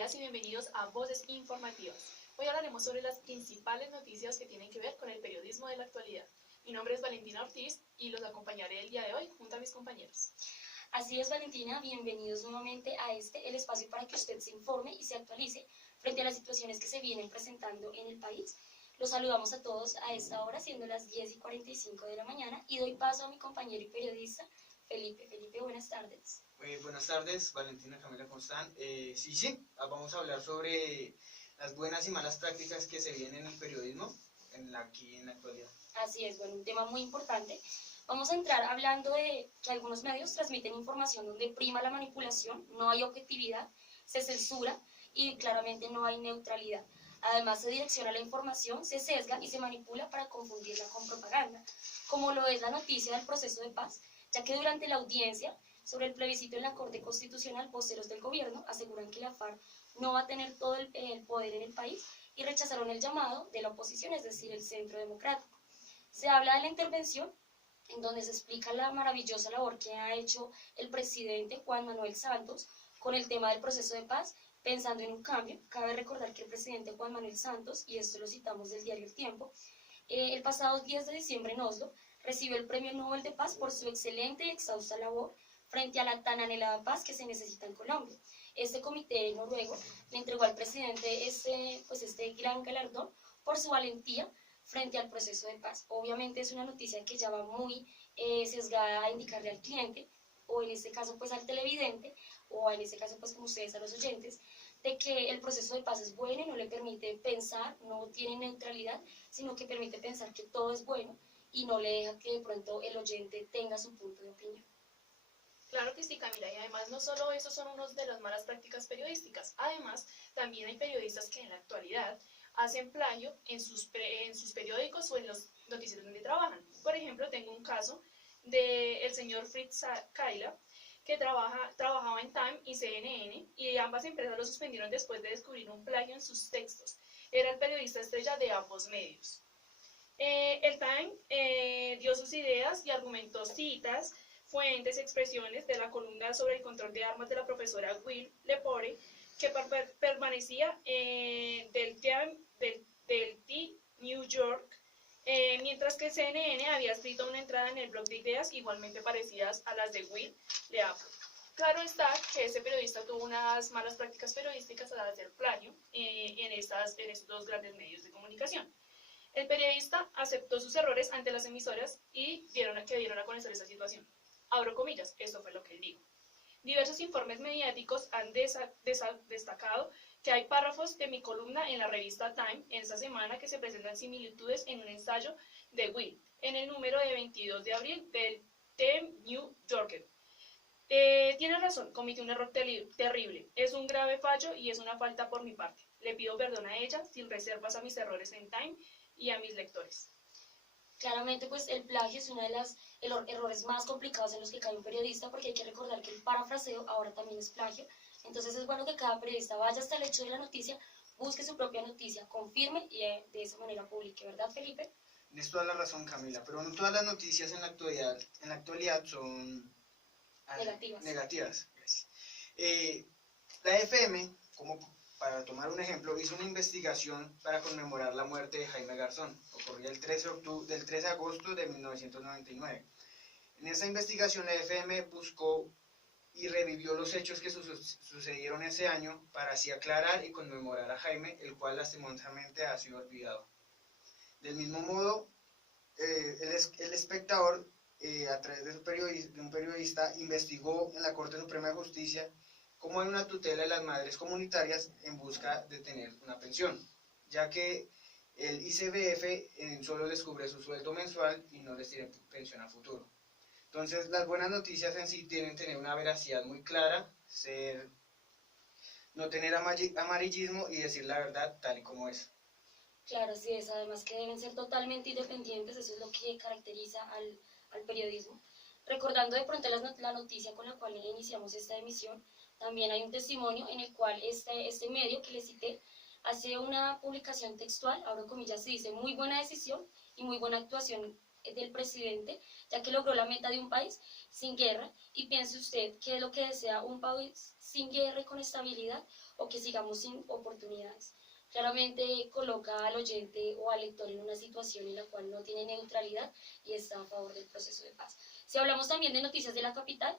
días y bienvenidos a Voces Informativas. Hoy hablaremos sobre las principales noticias que tienen que ver con el periodismo de la actualidad. Mi nombre es Valentina Ortiz y los acompañaré el día de hoy junto a mis compañeros. Así es, Valentina, bienvenidos nuevamente a el espacio para que usted se informe y se actualice frente a las situaciones que se vienen presentando en el país. Los saludamos a todos a esta hora, siendo las 10:45 de la mañana, y doy paso a mi compañero y periodista, Felipe. Felipe, buenas tardes. Buenas tardes, Valentina, Camila, ¿cómo están? Vamos a hablar sobre las buenas y malas prácticas que se vienen en el periodismo aquí en la actualidad. Así es, bueno, un tema muy importante. Vamos a entrar hablando de que algunos medios transmiten información donde prima la manipulación, no hay objetividad, se censura y claramente no hay neutralidad. Además, se direcciona la información, se sesga y se manipula para confundirla con propaganda, como lo es la noticia del proceso de paz, ya que durante la audiencia sobre el plebiscito en la Corte Constitucional, voceros del gobierno aseguran que la FARC no va a tener todo el poder en el país y rechazaron el llamado de la oposición, es decir, el Centro Democrático. Se habla de la intervención en donde se explica la maravillosa labor que ha hecho el presidente Juan Manuel Santos con el tema del proceso de paz, pensando en un cambio. Cabe recordar que el presidente Juan Manuel Santos, y esto lo citamos del diario El Tiempo, el pasado 10 de diciembre en Oslo, recibió el Premio Nobel de Paz por su excelente y exhausta labor frente a la tan anhelada paz que se necesita en Colombia. Este comité noruego le entregó al presidente este gran galardón por su valentía frente al proceso de paz. Obviamente es una noticia que ya va muy sesgada a indicarle al cliente, o en este caso pues al televidente, o en este caso pues como ustedes a los oyentes, de que el proceso de paz es bueno y no le permite pensar, no tiene neutralidad, sino que permite pensar que todo es bueno y no le deja que de pronto el oyente tenga su punto de opinión. Claro que sí, Camila, y además no solo esos son unos de las malas prácticas periodísticas, además también hay periodistas que en la actualidad hacen plagio en sus periódicos o en los noticieros donde trabajan. Por ejemplo, tengo un caso del señor Fritz Kayla, que trabajaba en Time y CNN, y ambas empresas lo suspendieron después de descubrir un plagio en sus textos. Era el periodista estrella de ambos medios. El Time dio sus ideas y argumentó citas, fuentes y expresiones de la columna sobre el control de armas de la profesora Will Lepore, que permanecía del The New York, mientras que CNN había escrito una entrada en el blog de ideas igualmente parecidas a las de Will Lepore. Claro está que ese periodista tuvo unas malas prácticas periodísticas al hacer plagio en estos dos grandes medios de comunicación. El periodista aceptó sus errores ante las emisoras y dieron a conocer esta situación. Abro comillas, esto fue lo que él dijo. Diversos informes mediáticos han destacado que hay párrafos de mi columna en la revista Time en esta semana que se presentan similitudes en un ensayo de Will, en el número de 22 de abril del The New Yorker. Tiene razón, cometí un error terrible. Es un grave fallo y es una falta por mi parte. Le pido perdón a ella, sin reservas a mis errores en Time y a mis lectores. Claramente, pues el plagio es uno de los errores más complicados en los que cae un periodista, porque hay que recordar que el parafraseo ahora también es plagio. Entonces es bueno que cada periodista vaya hasta el hecho de la noticia, busque su propia noticia, confirme y de esa manera publique, ¿verdad, Felipe? Tienes toda la razón, Camila, pero no todas las noticias en la actualidad son negativas. La FM, como para tomar un ejemplo, hizo una investigación para conmemorar la muerte de Jaime Garzón. Ocurrió el 13 de agosto de 1999. En esa investigación, la FM buscó y revivió los hechos que sucedieron ese año para así aclarar y conmemorar a Jaime, el cual lastimosamente ha sido olvidado. Del mismo modo, el espectador, a través de un periodista, investigó en la Corte Suprema de Justicia cómo hay una tutela de las madres comunitarias en busca de tener una pensión, ya que el ICBF solo les cubre su sueldo mensual y no les tiene pensión a futuro. Entonces, las buenas noticias en sí tienen que tener una veracidad muy clara, no tener amarillismo y decir la verdad tal y como es. Claro, sí es, además que deben ser totalmente independientes, eso es lo que caracteriza al periodismo. Recordando de pronto la noticia con la cual iniciamos esta emisión, también hay un testimonio en el cual este medio que les cité hace una publicación textual, abro comillas, se dice muy buena decisión y muy buena actuación del presidente, ya que logró la meta de un país sin guerra. Y piense usted, ¿qué es lo que desea un país sin guerra y con estabilidad, o que sigamos sin oportunidades? Claramente coloca al oyente o al lector en una situación en la cual no tiene neutralidad y está a favor del proceso de paz. Si hablamos también de noticias de la capital,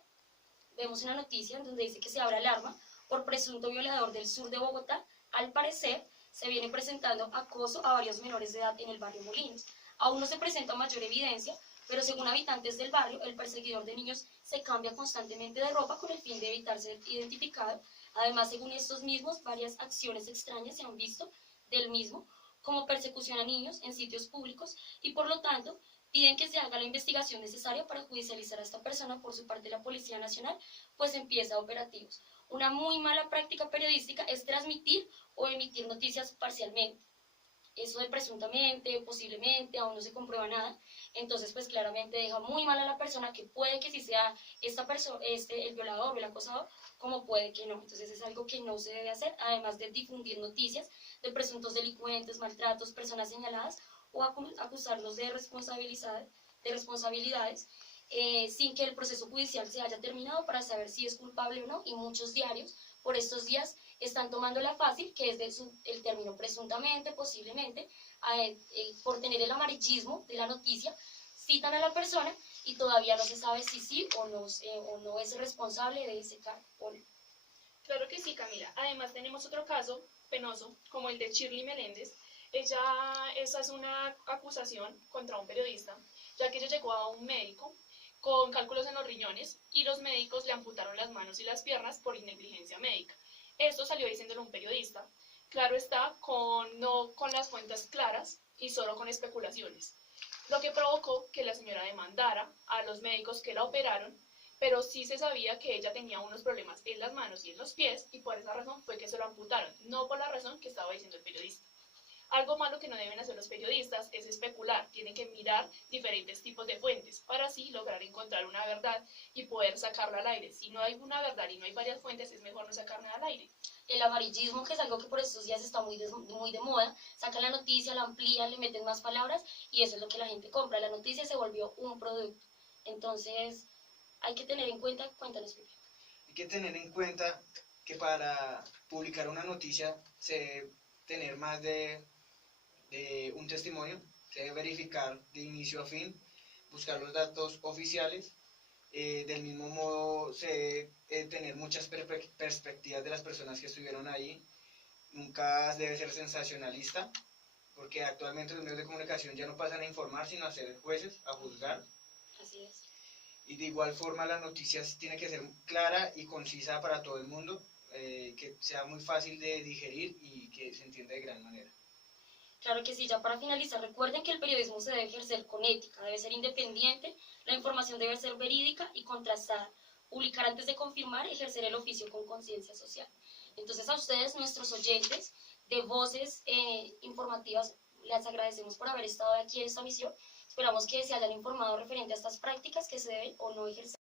vemos una noticia en donde dice que se abre alarma por presunto violador del sur de Bogotá. Al parecer, se viene presentando acoso a varios menores de edad en el barrio Molinos. Aún no se presenta mayor evidencia, pero según habitantes del barrio, el perseguidor de niños se cambia constantemente de ropa con el fin de evitar ser identificado. Además, según estos mismos, varias acciones extrañas se han visto del mismo, como persecución a niños en sitios públicos, y por lo tanto piden que se haga la investigación necesaria para judicializar a esta persona. Por su parte, la Policía Nacional pues empieza operativos. Una muy mala práctica periodística es transmitir o emitir noticias parcialmente. Eso de presuntamente, posiblemente, aún no se comprueba nada. Entonces, pues claramente deja muy mal a la persona, que puede que sí sea esta persona, el violador o el acosador, como puede que no. Entonces es algo que no se debe hacer, además de difundir noticias de presuntos delincuentes, maltratos, personas señaladas, o acusarlos de responsabilidades, sin que el proceso judicial se haya terminado para saber si es culpable o no. Y muchos diarios por estos días están tomando la fácil, que es el término presuntamente, posiblemente, por tener el amarillismo de la noticia, citan a la persona y todavía no se sabe si sí o no es responsable de ese cargo. Claro que sí, Camila. Además tenemos otro caso penoso, como el de Shirley Meléndez. Esa es una acusación contra un periodista, ya que ella llegó a un médico con cálculos en los riñones y los médicos le amputaron las manos y las piernas por negligencia médica. Esto salió diciéndolo un periodista. Claro está, no con las fuentes claras y solo con especulaciones, lo que provocó que la señora demandara a los médicos que la operaron, pero sí se sabía que ella tenía unos problemas en las manos y en los pies, y por esa razón fue que se lo amputaron, no por la razón que estaba diciendo el periodista. Algo malo que no deben hacer los periodistas es especular. Tienen que mirar diferentes tipos de fuentes para así lograr encontrar una verdad y poder sacarla al aire. Si no hay una verdad y no hay varias fuentes, es mejor no sacar nada al aire. El amarillismo, que es algo que por estos días está muy de moda, sacan la noticia, la amplían, le meten más palabras y eso es lo que la gente compra. La noticia se volvió un producto. Entonces, hay que tener en cuenta, cuéntanos, Pipe. Hay que tener en cuenta que para publicar una noticia se debe tener más de un testimonio, se debe verificar de inicio a fin, buscar los datos oficiales. Del mismo modo, se debe tener muchas perspectivas de las personas que estuvieron ahí. Nunca debe ser sensacionalista, porque actualmente los medios de comunicación ya no pasan a informar, sino a ser jueces, a juzgar. Así es. Y de igual forma, las noticias tienen que ser clara y concisa para todo el mundo, que sea muy fácil de digerir y que se entienda de gran manera. Claro que sí. Ya para finalizar, recuerden que el periodismo se debe ejercer con ética, debe ser independiente, la información debe ser verídica y contrastada, publicar antes de confirmar, ejercer el oficio con conciencia social. Entonces, a ustedes, nuestros oyentes de Voces Informativas, les agradecemos por haber estado aquí en esta misión. Esperamos que se hayan informado referente a estas prácticas que se deben o no ejercer.